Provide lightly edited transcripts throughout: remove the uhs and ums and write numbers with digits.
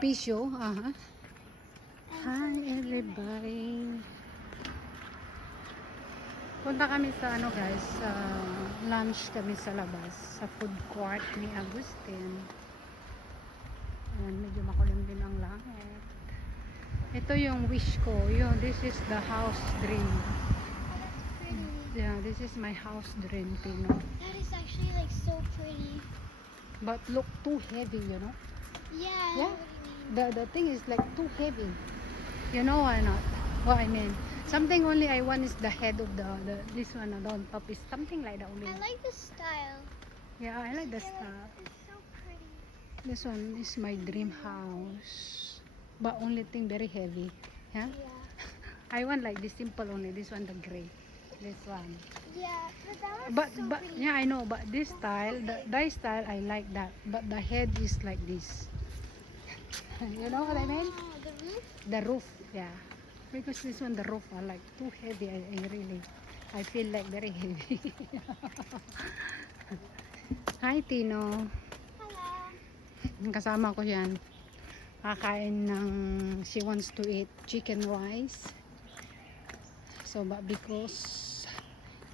Sulpicio. Hi everybody. Punta kami sa ano guys, lunch kami sa labas, sa food court ni Agustin. Ayan, medyo makulim din ang langit. Ito yung wish ko. This is the house dream. Yeah, this is my house dream, Tino. That is actually like so pretty. But look too heavy, you know? Yeah. Yeah. The thing is like too heavy. You know why not? What I mean. Something only I want is the head of this one on top is something like that only. I like the style. Yeah, I like the style. It's so pretty. This one is my dream house. But only thing very heavy. Yeah? Yeah. I want like this simple only. This one the gray. This one. Yeah, but that was so But pretty. yeah, I know, but this style, the style I like that. But the head is like this. You know what I mean? Oh, the roof? The roof, yeah. Because this one, the roof, are like too heavy. I feel like very heavy. Hi, Tino. Hello. Kasama ko yan. Kakain ng, she wants to eat chicken rice. So, but because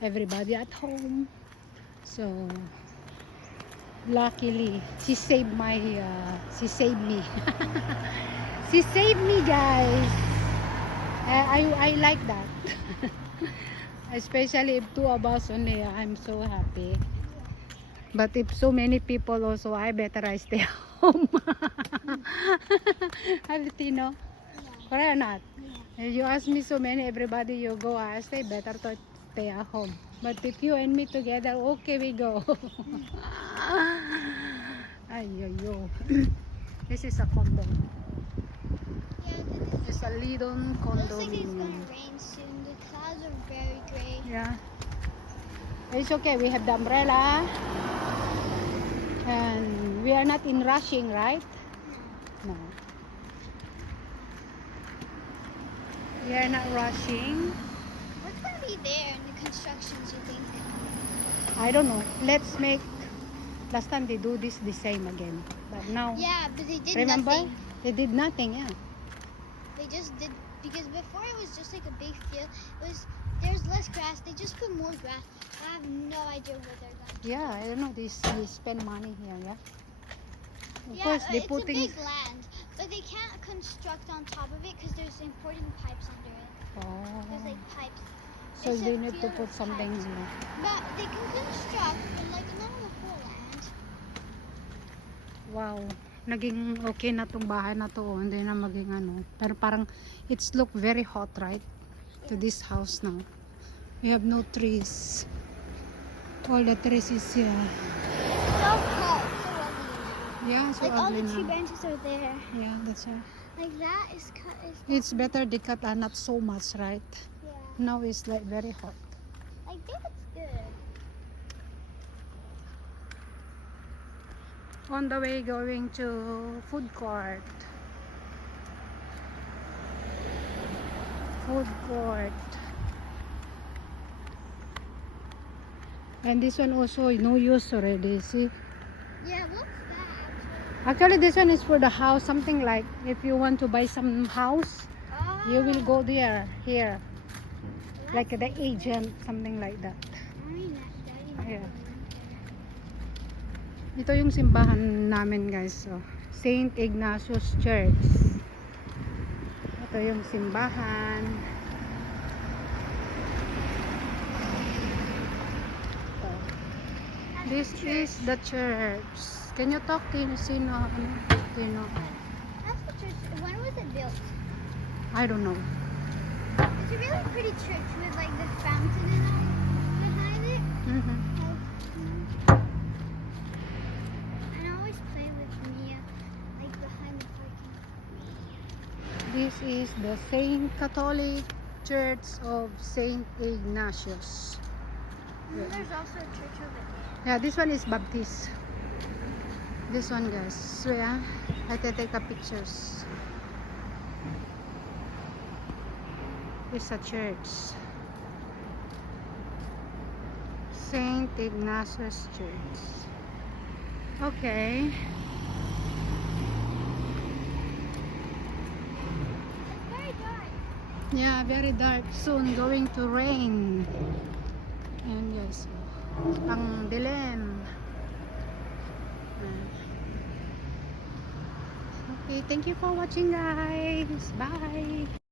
everybody at home, so luckily, she saved me. She saved me, guys. I like that. Especially if two of us only, I'm so happy. But if so many people also, I better I stay home. Tino, correct or not? Yeah. You ask me so many, everybody you go, I say better to stay at home. But if you and me together, okay, we go. Ay, yo. This is a condo. Yeah, It's a little looks like it's condominium. gonna rain soon. The clouds are very gray. Yeah. It's okay. We have the umbrella. And we are not in rushing, right? No. We are not rushing. What's gonna be there in the constructions, you think? I don't know. Let's make. Last time they do this the same again. But now, Yeah, but they did remember? nothing. They did nothing, yeah. They just did, because before it was just like a big field. There's less grass. They just put more grass. I have no idea where they're going. Yeah, I don't know. They spend money here, yeah. Of Yeah, course, they it's putting. a big land, but they can't construct on top of it because there's important pipes under it. There's Oh, like pipes. so it's a they need to field put of something. pipes. You know. But they can construct, but like not on the whole land. Wow, naging okay na tong bahay na to, oh. Hindi na maging ano. Pero parang it's look very hot, right? To this house now. We have no trees. All the trees is So hot, so ugly now. yeah, so Like all ugly the tree now. branches are there. Yeah, that's right. Like that is cut. It's better they cut not so much, right? Yeah. Now it's like very hot. I think it's good. On the way going to food court. Food court. And this one also no use already, see? Yeah, what's that? Actually this one is for the house, something like if you want to buy some house, Oh, you will go there, here. Like the agent, something like that. Yeah. Ito yung simbahan namin guys. So, St. Ignatius Church. Ito yung simbahan. Ito. This is the church. Can you talk to sino? Sino? That's the church. When was it built? I don't know. It's a really pretty church with like the fountain and all behind it. Mhm. And I always play with Mia like behind the parking. This is the Saint Catholic Church of Saint Ignatius. And then there's also a church over there. Yeah, this one is Baptist. This one, guys. So yeah, I can take the pictures. It's a church. Saint Ignatius Church. Okay. Yeah, very dark. Soon going to rain. And yes, ang dilim. Okay, thank you for watching guys. Bye.